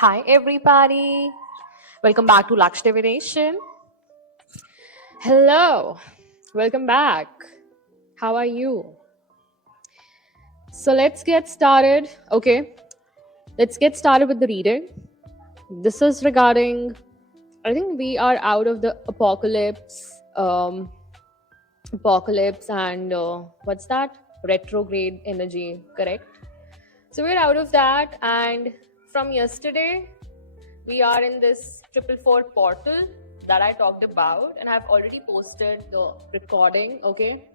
Hi everybody, welcome back to Laksh Divination. Hello, welcome back. How are you? So let's get started. Okay, let's get started with the reading. This is regarding, I think we are out of the apocalypse and what's that? Retrograde energy, correct? So we're out of that, and from yesterday, we are in this 444 portal that I talked about, and I've already posted the recording. Okay,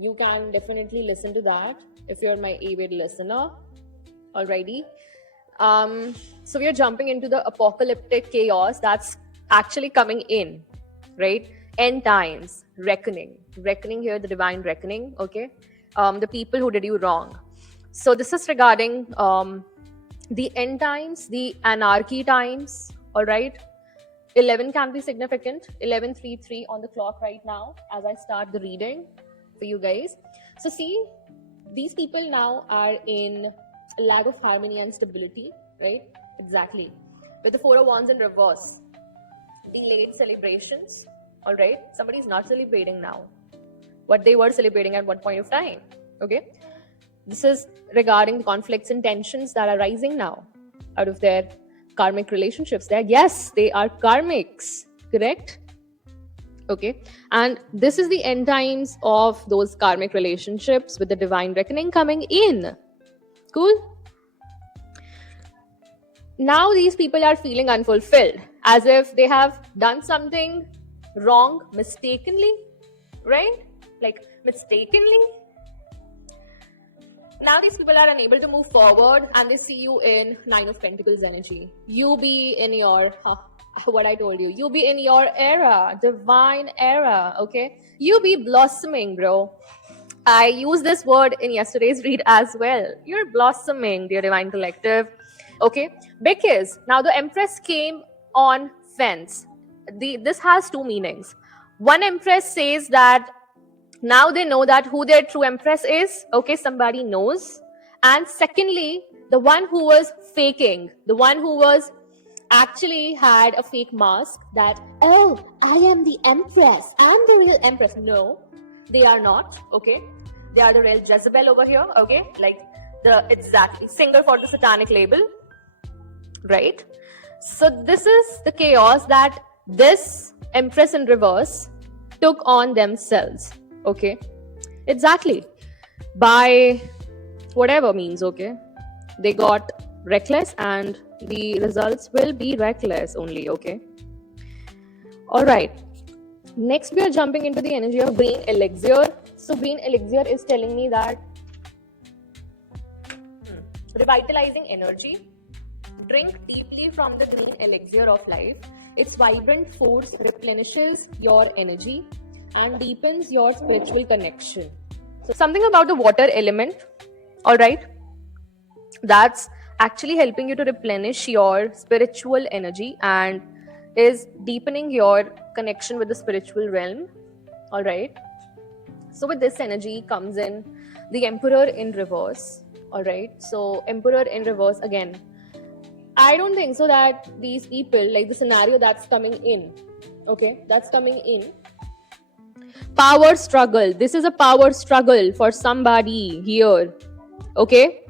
you can definitely listen to that if you're my avid listener. Alrighty. So we are jumping into the apocalyptic chaos that's actually coming in, right? End times, reckoning here, the divine reckoning. Okay, the people who did you wrong. So this is regarding the end times, the anarchy times. All right, 11 can be significant. 11:33 on the clock right now as I start the reading for you guys. So see, these people now are in a lack of harmony and stability, right? Exactly. With the Four of Wands in reverse, delayed celebrations. All right, somebody's not celebrating now what they were celebrating at one point of time. Okay, this is regarding the conflicts and tensions that are rising now out of their karmic relationships. Yes, they are karmics, correct? Okay, and this is the end times of those karmic relationships with the divine reckoning coming in. Cool. Now these people are feeling unfulfilled, as if they have done something wrong mistakenly, right? Like mistakenly. Now these people are unable to move forward, and they see you in Nine of Pentacles energy. You be in your what I told you. You be in your era, divine era. Okay, you be blossoming, bro. I used this word in yesterday's read as well. You're blossoming, dear divine collective. Okay, because now the Empress came on fence. This has two meanings. One, Empress says that now they know that who their true Empress is. Okay, somebody knows. And secondly, the one who was faking, the one who was actually had a fake mask that, oh, I am the Empress, I'm the real Empress. No, they are not. Okay, they are the real Jezebel over here. Okay, like the exactly singer for the satanic label, right? So this is the chaos that this Empress in reverse took on themselves. Okay, exactly, by whatever means. Okay, they got reckless, and the results will be reckless only. Okay, all right, next we are jumping into the energy of green elixir. So green elixir is telling me that revitalizing energy. Drink deeply from the green elixir of life. Its vibrant force replenishes your energy and deepens your spiritual connection. So something about the water element, all right, that's actually helping you to replenish your spiritual energy and is deepening your connection with the spiritual realm. All right, so with this energy comes in the Emperor in reverse. All right, so Emperor in reverse again, I don't think so that these people, like the scenario that's coming in, okay, that's coming in. Power struggle. This is a power struggle for somebody here, okay?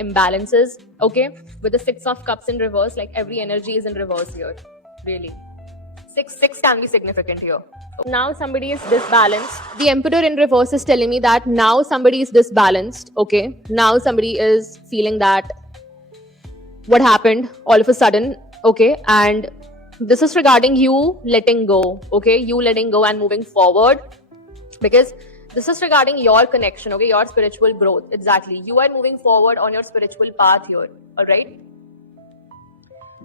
Imbalances, okay? With the Six of Cups in reverse, like every energy is in reverse here, really. Six can be significant here. Now somebody is disbalanced. The Emperor in reverse is telling me that now somebody is disbalanced, okay? Now somebody is feeling that what happened all of a sudden, okay? And this is regarding you letting go, okay? You letting go and moving forward, because this is regarding your connection, okay? Your spiritual growth. Exactly, you are moving forward on your spiritual path here. All right,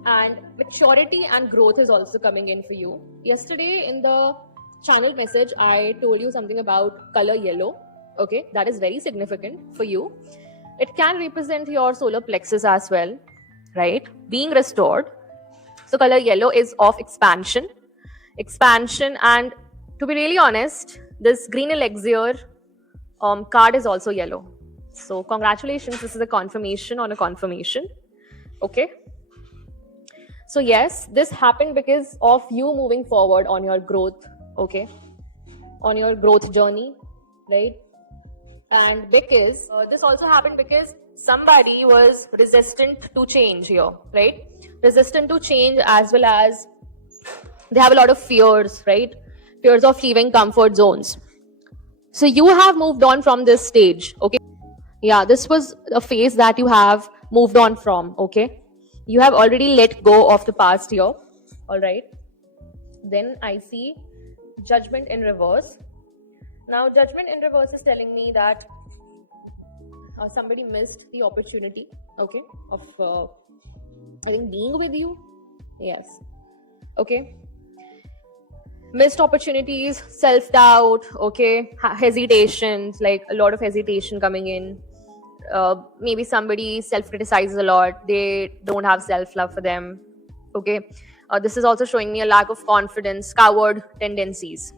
and maturity and growth is also coming in for you. Yesterday in the channel message I told you something about color yellow, okay? That is very significant for you. It can represent your solar plexus as well, right? Being restored. So color yellow is of expansion, and to be really honest, this green elixir card is also yellow. So congratulations, this is a confirmation on a confirmation. Okay, So yes, this happened because of you moving forward on your growth, okay, on your growth journey, right? And because this also happened because somebody was resistant to change here, right? Resistant to change, as well as they have a lot of fears, right? Fears of leaving comfort zones. So you have moved on from this stage, okay? Yeah, this was a phase that you have moved on from, okay? You have already let go of the past year, all right? Then I see judgment in reverse. Now, judgment in reverse is telling me that somebody missed the opportunity, okay, of I think being with you. Yes, okay. Missed opportunities, self-doubt, okay, hesitations, like a lot of hesitation coming in. Maybe somebody self-criticizes a lot, they don't have self-love for them, okay. This is also showing me a lack of confidence, coward tendencies,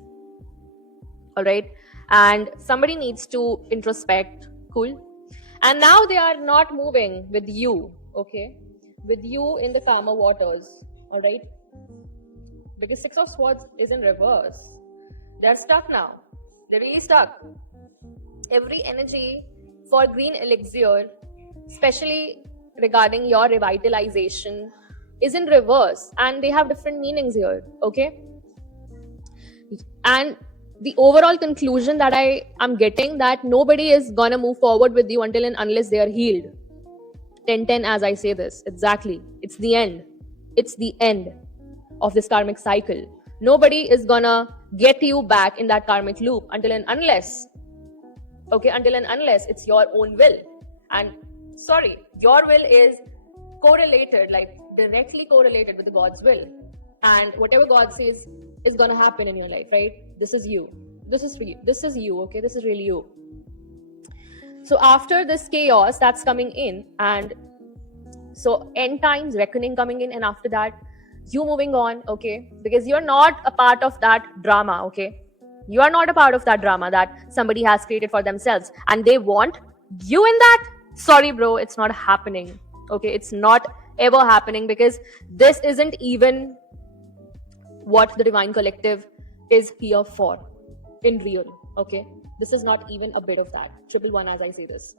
all right. And somebody needs to introspect, cool. And now they are not moving with you, okay, with you in the calmer waters, all right. Because Six of Swords is in reverse. They're stuck now. They're really stuck. Every energy for green elixir, especially regarding your revitalization, is in reverse, and they have different meanings here, okay? And the overall conclusion that I am getting, that nobody is gonna move forward with you until and unless they are healed. 10-10, as I say this, exactly. It's the end. It's the end of this karmic cycle. Nobody is gonna get you back in that karmic loop until and unless, okay, until and unless it's your own will. And sorry, your will is correlated, like directly correlated with the God's will. And whatever God says is gonna happen in your life, right? This is you. This is for you. This is you, okay? This is really you. So after this chaos that's coming in, and so end times reckoning coming in, and after that, you moving on, okay, because you're not a part of that drama, okay, you are not a part of that drama that somebody has created for themselves, and they want you in that. Sorry bro, it's not happening, okay, it's not ever happening, because this isn't even what the Divine Collective is here for in real, okay. This is not even a bit of that. 111, as I say this.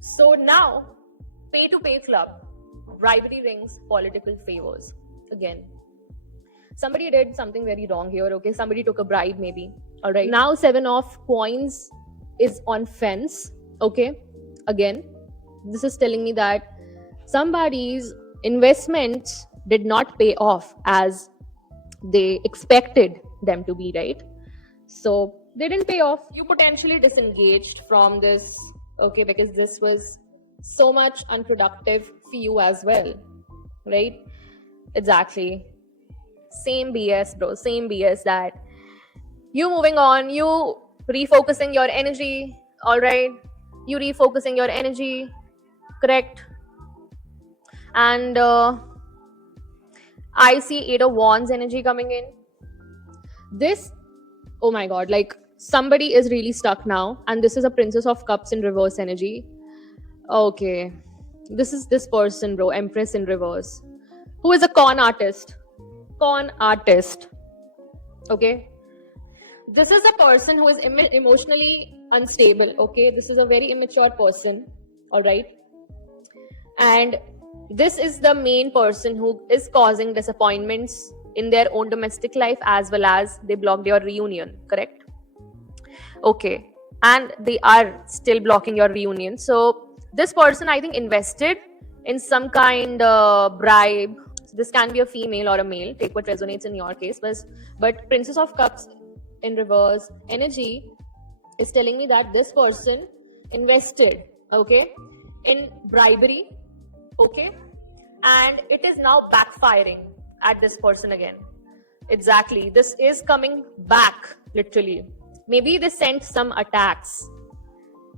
So now, pay to pay club, bribery rings, political favors. Again, somebody did something very wrong here, okay? Somebody took a bribe, maybe. All right. Now, 7 of coins is on fence, okay? Again, this is telling me that somebody's investments did not pay off as they expected them to be, right? So they didn't pay off. You potentially disengaged from this, okay, because this was so much unproductive for you as well, right? Exactly. Same BS, bro. Same BS, that you moving on, you refocusing your energy, all right? You refocusing your energy, correct? And I see 8 of Wands energy coming in. This, oh my God, like somebody is really stuck now, and this is a Princess of Cups in reverse energy. Okay, this is this person, bro, Empress in reverse, who is a con artist, okay. This is a person who is emotionally unstable, okay. This is a very immature person, all right. And this is the main person who is causing disappointments in their own domestic life, as well as they blocked your reunion, correct? Okay, and they are still blocking your reunion. So this person, I think, invested in some kind of bribe. So this can be a female or a male, take what resonates in your case. But Princess of Cups in reverse energy is telling me that this person invested, okay, in bribery, okay, and it is now backfiring at this person again. Exactly, this is coming back, literally. Maybe they sent some attacks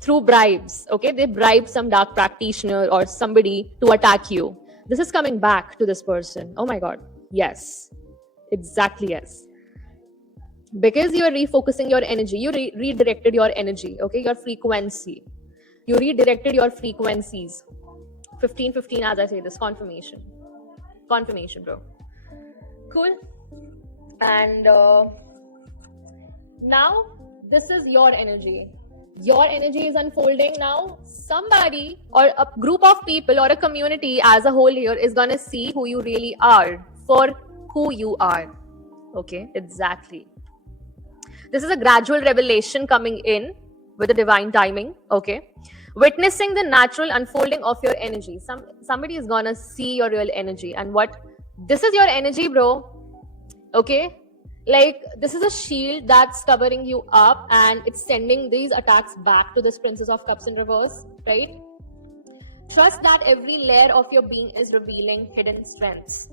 through bribes, okay. They bribed some dark practitioner or somebody to attack you. This is coming back to this person. Oh my God, yes, exactly, yes. Because you are refocusing your energy, you redirected your energy, okay, your frequency, you redirected your frequencies, 15 as I say this. Confirmation, bro. Cool. And now this is your energy. Your energy is unfolding now. Somebody or a group of people or a community as a whole here is gonna see who you really are for who you are. Okay, exactly. This is a gradual revelation coming in with the divine timing. Okay, witnessing the natural unfolding of your energy. Somebody is gonna see your real energy, and what this is your energy, bro. Okay, like this is a shield that's covering you up, and it's sending these attacks back to this Princess of Cups in reverse, right? Trust that every layer of your being is revealing hidden strengths.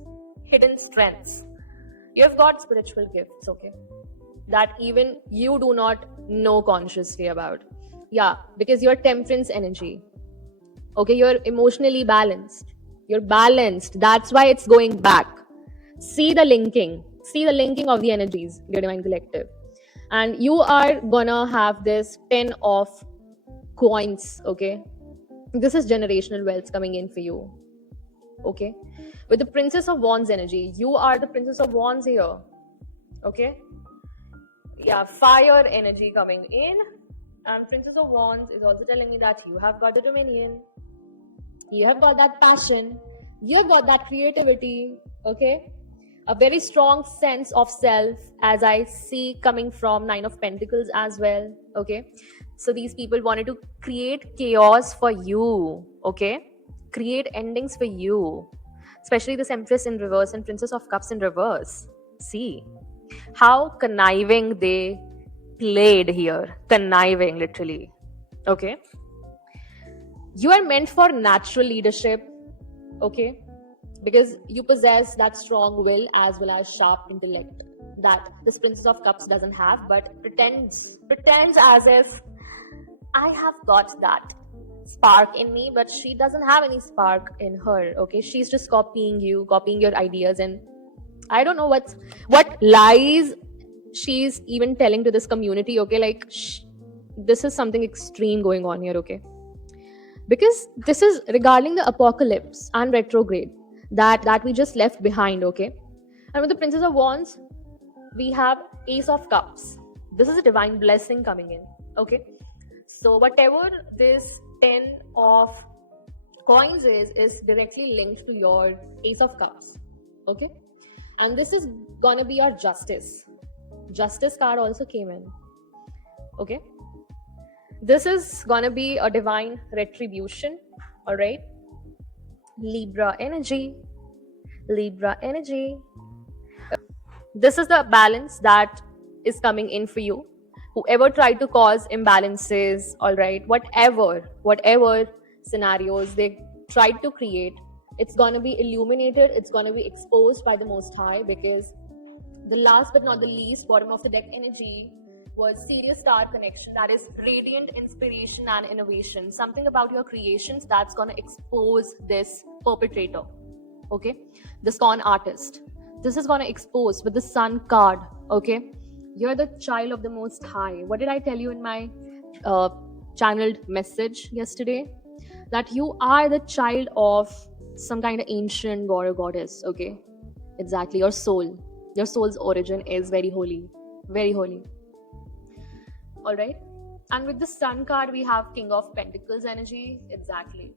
You have got spiritual gifts, okay, that even you do not know consciously about. Yeah, because you're temperance energy. Okay, you're emotionally balanced. You're balanced. That's why it's going back. See the linking of the energies, your divine collective. And you are gonna have this 10 of coins, okay? This is generational wealth coming in for you, okay? With the Princess of Wands energy, you are the Princess of Wands here, okay? Yeah, fire energy coming in. And Princess of Wands is also telling me that you have got the dominion, you have got that passion, you have got that creativity, okay? A very strong sense of self, as I see coming from Nine of Pentacles as well, okay? So these people wanted to create chaos for you, okay? Create endings for you, especially this Empress in reverse and Princess of Cups in reverse. See how conniving they played here. Conniving, literally. Okay? You are meant for natural leadership, okay? Because you possess that strong will as well as sharp intellect that this Princess of Cups doesn't have, but pretends as if I have got that spark in me, but she doesn't have any spark in her, okay? She's just copying your ideas, and I don't know what lies she's even telling to this community, okay? Like, this is something extreme going on here, okay? Because this is regarding the apocalypse and retrograde that we just left behind, okay? And with the Princess of Wands, we have Ace of Cups. This is a divine blessing coming in, okay? So whatever this 10 of coins is directly linked to your Ace of Cups, okay? And this is gonna be your Justice card also came in, okay? This is gonna be a divine retribution, all right? Libra energy. This is the balance that is coming in for you. Whoever tried to cause imbalances, all right, whatever scenarios they tried to create, it's going to be illuminated, it's going to be exposed by the Most High, because the last but not the least, bottom of the deck energy was Sirius star connection, that is radiant inspiration and innovation. Something about your creations that's going to expose this perpetrator, okay? This con artist. This is going to expose with the Sun card, okay? You're the child of the Most High. What did I tell you in my channeled message yesterday? That you are the child of some kind of ancient god or goddess, okay? Exactly. Your soul's origin is very holy. Very holy. All right? And with the Sun card, we have King of Pentacles energy. Exactly.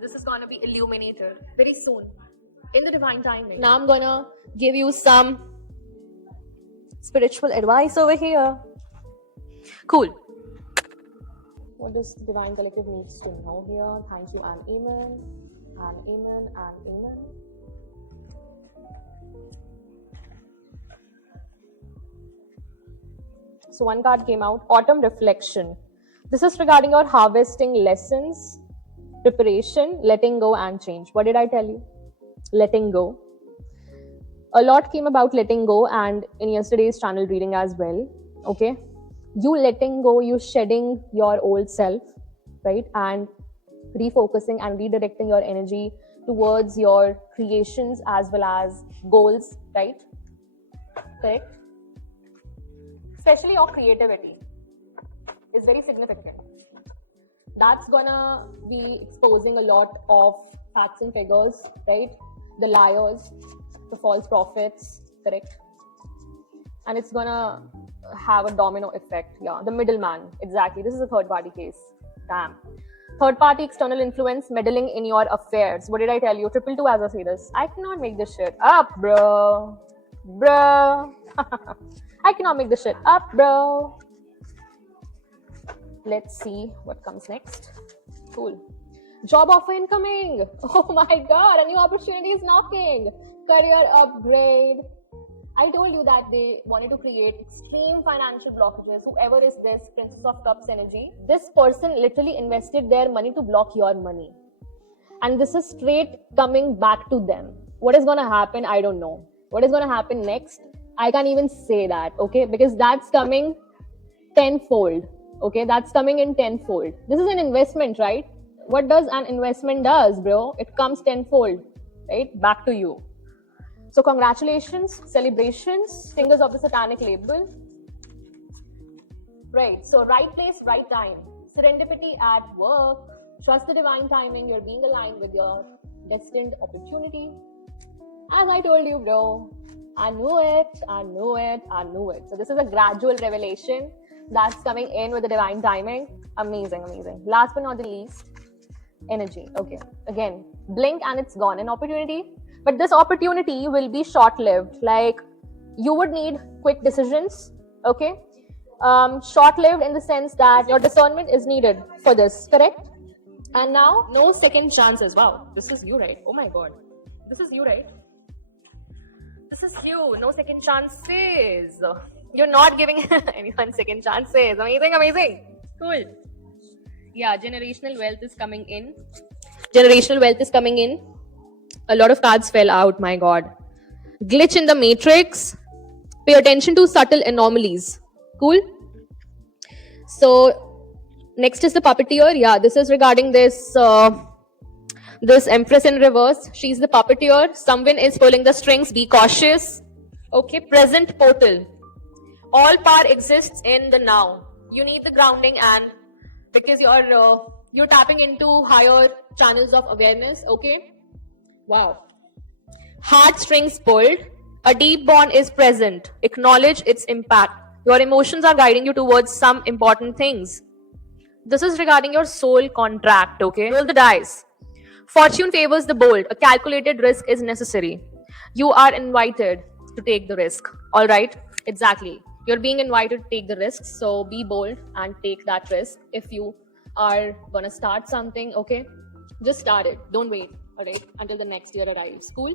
This is going to be illuminated very soon in the divine timing. Now I'm going to give you some spiritual advice over here. Cool. What does the divine collective needs to know here? Thank you and amen. And amen and amen. So one card came out, Autumn Reflection. This is regarding your harvesting lessons, preparation, letting go and change. What did I tell you? Letting go. A lot came about letting go, and in yesterday's channel reading as well, okay? You letting go, you shedding your old self, right? And refocusing and redirecting your energy towards your creations as well as goals, right? Correct? Especially your creativity is very significant. that's gonna be exposing a lot of facts and figures, right? The liars, the false prophets, correct? And it's gonna have a domino effect. Yeah, the middleman. Exactly. This is a third party case. Damn. Third party external influence meddling in your affairs. What did I tell you? 222 as I say this. I cannot make this shit up, bro. Bro. I cannot make this shit up, bro. Let's see what comes next. Cool. Job offer incoming. Oh my god, a new opportunity is knocking. Career upgrade. I told you that they wanted to create extreme financial blockages. Whoever is this Princess of Cups energy, this person literally invested their money to block your money. And this is straight coming back to them. What is going to happen? I don't know. What is going to happen next? I can't even say that, okay? Because that's coming tenfold, okay? That's coming in tenfold. This is an investment, right? What does an investment does, bro? It comes tenfold, right? Back to you. So congratulations, celebrations, fingers of the satanic label. Right, so right place, right time. Serendipity at work. Trust the divine timing. You're being aligned with your destined opportunity. As I told you, bro, I knew it. So this is a gradual revelation that's coming in with the divine timing. Amazing. Last but not the least, energy. Okay, again, blink and it's gone. An opportunity. But this opportunity will be short-lived. Like, you would need quick decisions, okay? Short-lived in the sense that your discernment is needed for this, correct? And now, no second chances. Wow, this is you, right? Oh my god. This is you, right? This is you. No second chances. You're not giving anyone second chances. Amazing. Cool. Yeah, generational wealth is coming in. A lot of cards fell out, my god. Glitch in the matrix. Pay attention to subtle anomalies. Cool. So next is the puppeteer. Yeah, this is regarding this this Empress in reverse. She's the puppeteer. Someone is pulling the strings. Be cautious. Okay, present portal. All power exists in the now. You need the grounding, and because you're tapping into higher channels of awareness. Okay. Wow. Heartstrings pulled. A deep bond is present. Acknowledge its impact. Your emotions are guiding you towards some important things. This is regarding your soul contract, okay? Roll the dice. Fortune favors the bold. A calculated risk is necessary. You are invited to take the risk. All right? Exactly. You're being invited to take the risks. So be bold and take that risk. If you are going to start something, okay? Just start it. Don't wait. All right, until the next year arrives. Cool.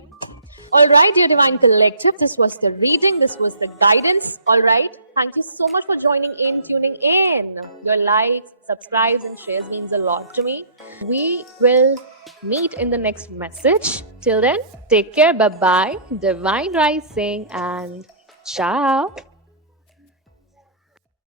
All right, dear Divine Collective, this was the reading, this was the guidance. All right, thank you so much for joining in, tuning in. Your likes, subscribes, and shares means a lot to me. We will meet in the next message. Till then, take care. Bye bye. Divine Rising and ciao.